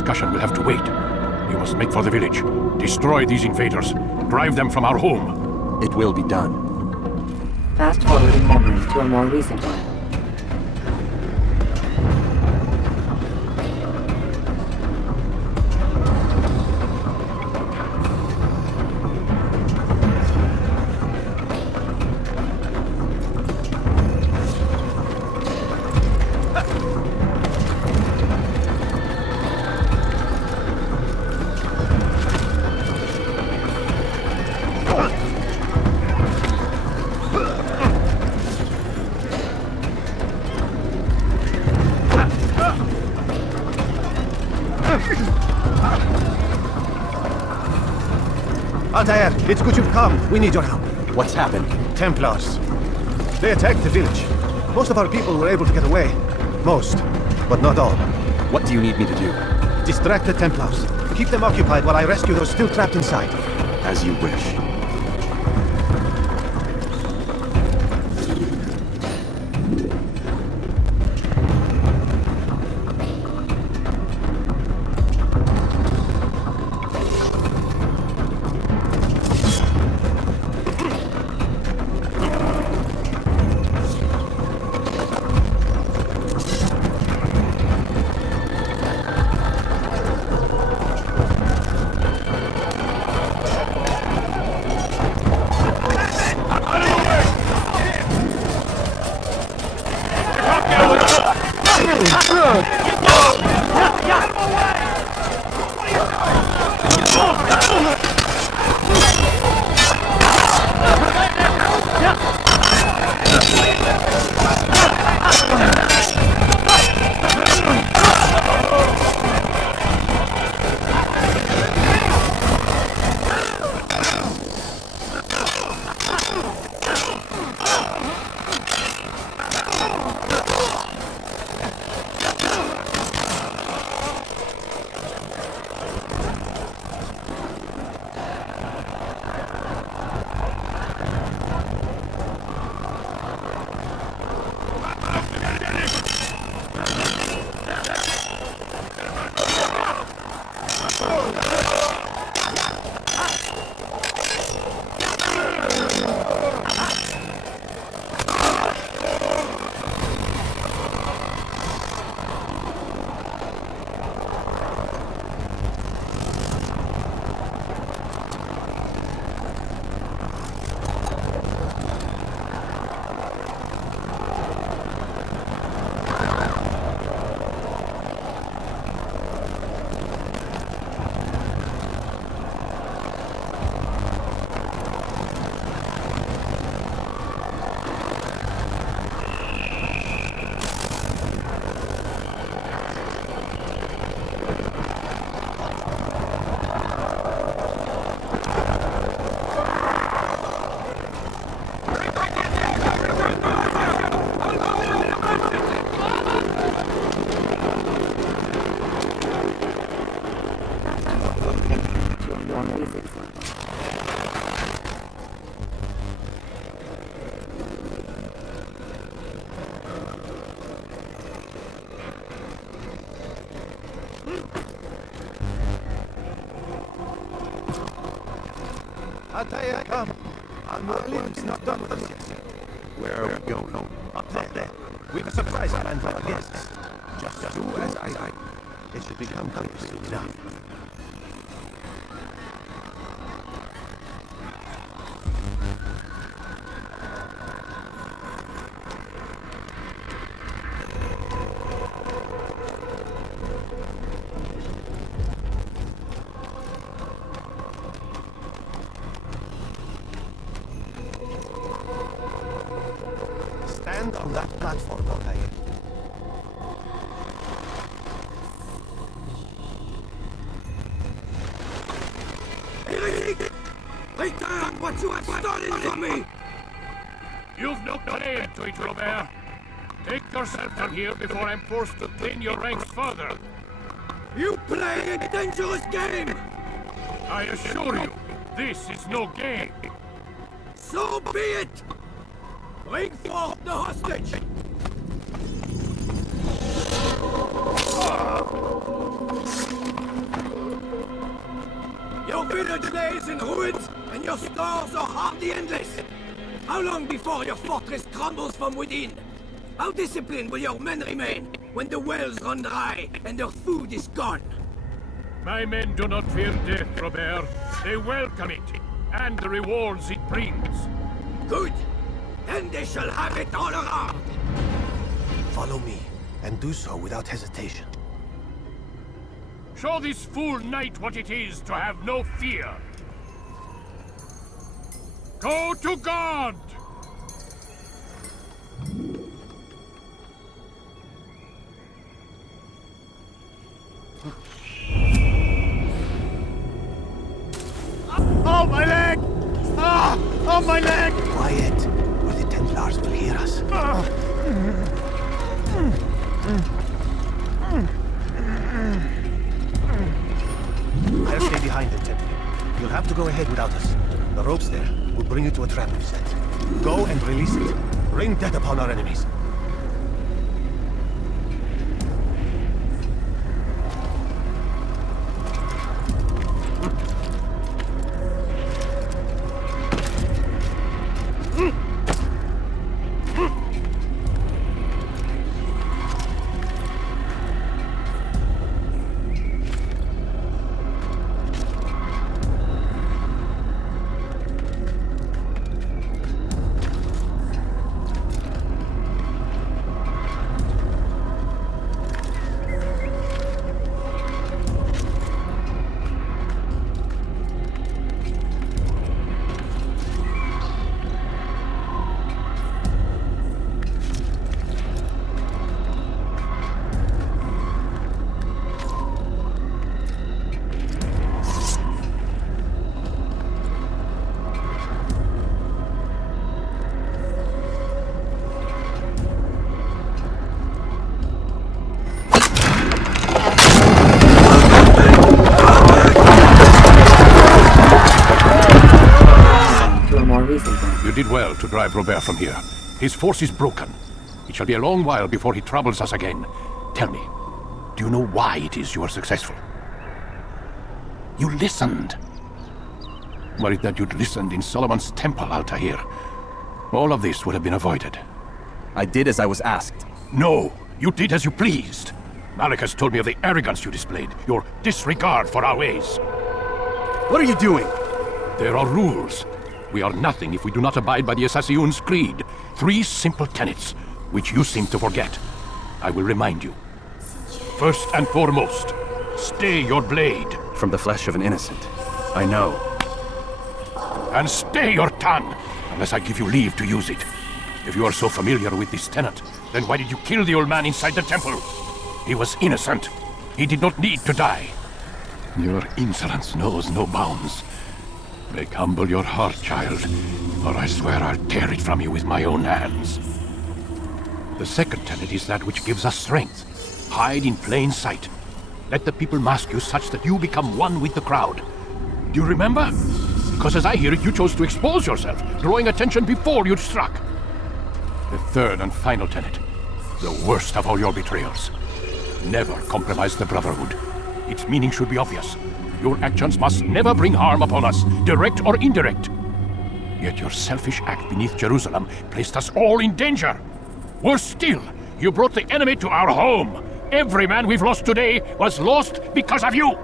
discussion will have to wait. You must make for the village. Destroy these invaders. Drive them from our home. It will be done. Fast-forwarding memory to a more recent one. Altair, it's good you've come. We need your help. What's happened? Templars. They attacked the village. Most of our people were able to get away. Most, but not all. What do you need me to do? Distract the Templars. Keep them occupied while I rescue those still trapped inside. As you wish. Altair, come. Al-Mu'allim's not done with us yet. Where are we going? Up there. We've a surprise plan for our guests. Just do as I like. It should become clear soon enough. Stand on that platform, Altair. Return what you have stolen from me! You've no claim to it, Robert. Take yourself from here before I'm forced to thin your ranks further. You play a dangerous game! I assure you, this is no game. So be it! Bring forth the hostage! Your village lays in ruins, and your stores are hardly endless. How long before your fortress crumbles from within? How disciplined will your men remain when the wells run dry and their food is gone? My men do not fear death, Robert. They welcome it, and the rewards it brings. Good. Then they shall have it all around. Follow me, and do so without hesitation. Show this fool knight what it is to have no fear. Go to God! Oh, my leg! Ah! Oh, my leg! Quiet, or the Templars will hear us. I'll stay behind the Temple. You'll have to go ahead without us. The ropes there will bring you to a trap we've set. Go and release it. Bring death upon our enemies. You did well to drive Robert from here. His force is broken. It shall be a long while before he troubles us again. Tell me, do you know why it is you are successful? You listened. Were it that you'd listened in Solomon's temple, Altair, all of this would have been avoided. I did as I was asked. No, you did as you pleased. Malik has told me of the arrogance you displayed, your disregard for our ways. What are you doing? There are rules. We are nothing if we do not abide by the Assassin's Creed. 3 simple tenets, which you seem to forget. I will remind you. First and foremost, stay your blade. From the flesh of an innocent. I know. And stay your tongue, unless I give you leave to use it. If you are so familiar with this tenet, then why did you kill the old man inside the temple? He was innocent. He did not need to die. Your insolence knows no bounds. Make humble your heart, child, or I swear I'll tear it from you with my own hands. The second tenet is that which gives us strength. Hide in plain sight. Let the people mask you such that you become one with the crowd. Do you remember? Because as I hear it, you chose to expose yourself, drawing attention before you'd struck. The third and final tenet, the worst of all your betrayals. Never compromise the Brotherhood. Its meaning should be obvious. Your actions must never bring harm upon us, direct or indirect. Yet your selfish act beneath Jerusalem placed us all in danger. Worse still, you brought the enemy to our home. Every man we've lost today was lost because of you.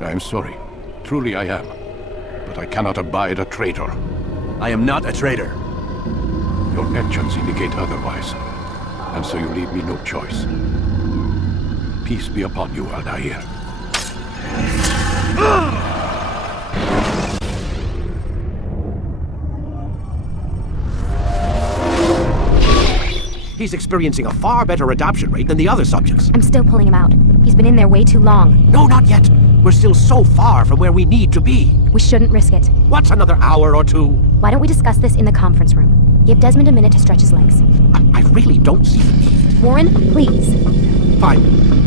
I'm sorry. Truly I am. But I cannot abide a traitor. I am not a traitor. Your actions indicate otherwise. And so you leave me no choice. Peace be upon you, Altair. He's experiencing a far better adoption rate than the other subjects. I'm still pulling him out. He's been in there way too long. No, not yet. We're still so far from where we need to be. We shouldn't risk it. What's another hour or two? Why don't we discuss this in the conference room? Give Desmond a minute to stretch his legs. I really don't see the need. Warren, please. Fine.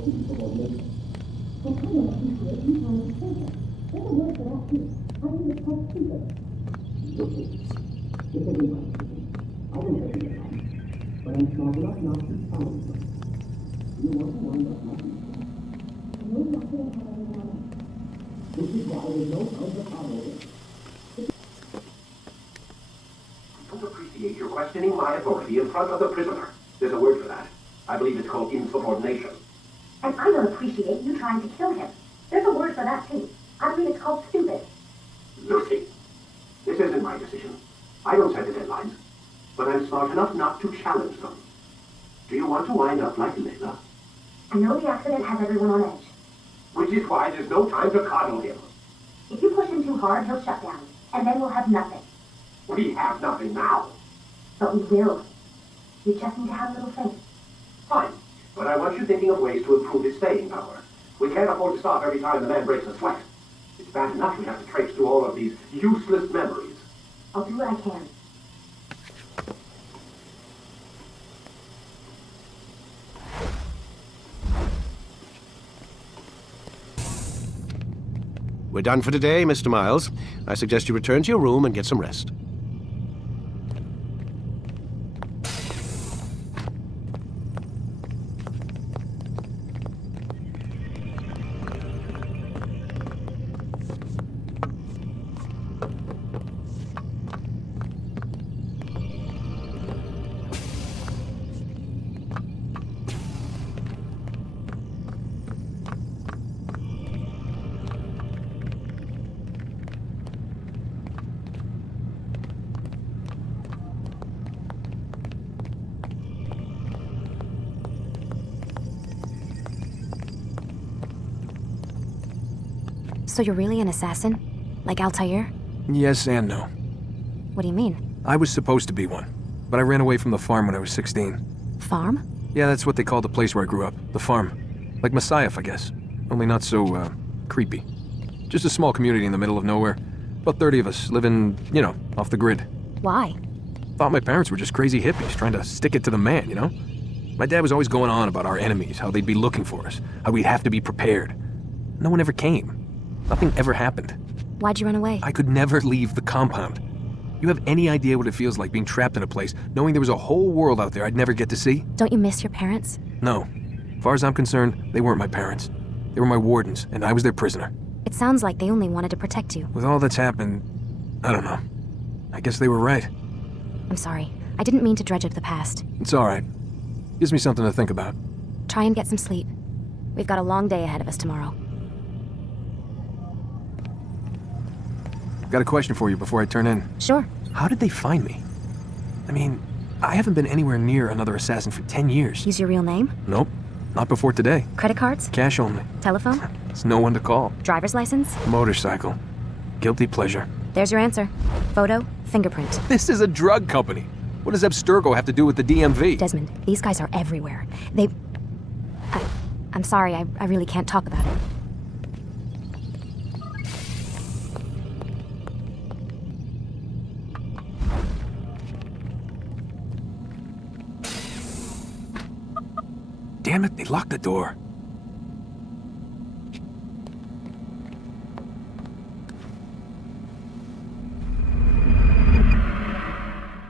Don't appreciate your questioning my authority in front of the prisoner. There's a word for that. I believe it's called insubordination. And I don't appreciate you trying to kill him. There's a word for that, too. I believe it's called stupid. Lucy, this isn't my decision. I don't set the deadlines. But I'm smart enough not to challenge them. Do you want to wind up like Layla? I know the accident has everyone on edge. Which is why there's no time to coddle him. If you push him too hard, he'll shut down. And then we'll have nothing. We have nothing now. But we will. You just need to have a little faith. Fine. But I want you thinking of ways to improve his staying power. We can't afford to stop every time the man breaks a sweat. It's bad enough we have to traipse through all of these useless memories. I'll do what I can. We're done for today, Mr. Miles. I suggest you return to your room and get some rest. So you're really an assassin? Like Altair? Yes and no. What do you mean? I was supposed to be one, but I ran away from the farm when I was 16. Farm? Yeah, that's what they called the place where I grew up. The farm. Like Messiah, I guess. Only not so, creepy. Just a small community in the middle of nowhere. About 30 of us, living, you know, off the grid. Why? Thought my parents were just crazy hippies trying to stick it to the man, you know? My dad was always going on about our enemies, how they'd be looking for us, how we'd have to be prepared. No one ever came. Nothing ever happened. Why'd you run away? I could never leave the compound. You have any idea what it feels like being trapped in a place, knowing there was a whole world out there I'd never get to see? Don't you miss your parents? No. As far as I'm concerned, they weren't my parents. They were my wardens, and I was their prisoner. It sounds like they only wanted to protect you. With all that's happened, I don't know. I guess they were right. I'm sorry. I didn't mean to dredge up the past. It's all right. Gives me something to think about. Try and get some sleep. We've got a long day ahead of us tomorrow. Got a question for you before I turn in. Sure. How did they find me? I mean, I haven't been anywhere near another assassin for 10 years. Use your real name? Nope. Not before today. Credit cards? Cash only. Telephone? There's no one to call. Driver's license? Motorcycle. Guilty pleasure. There's your answer. Photo, fingerprint. This is a drug company. What does Abstergo have to do with the DMV? Desmond, these guys are everywhere. I'm sorry, I really can't talk about it. Damn it, they locked the door.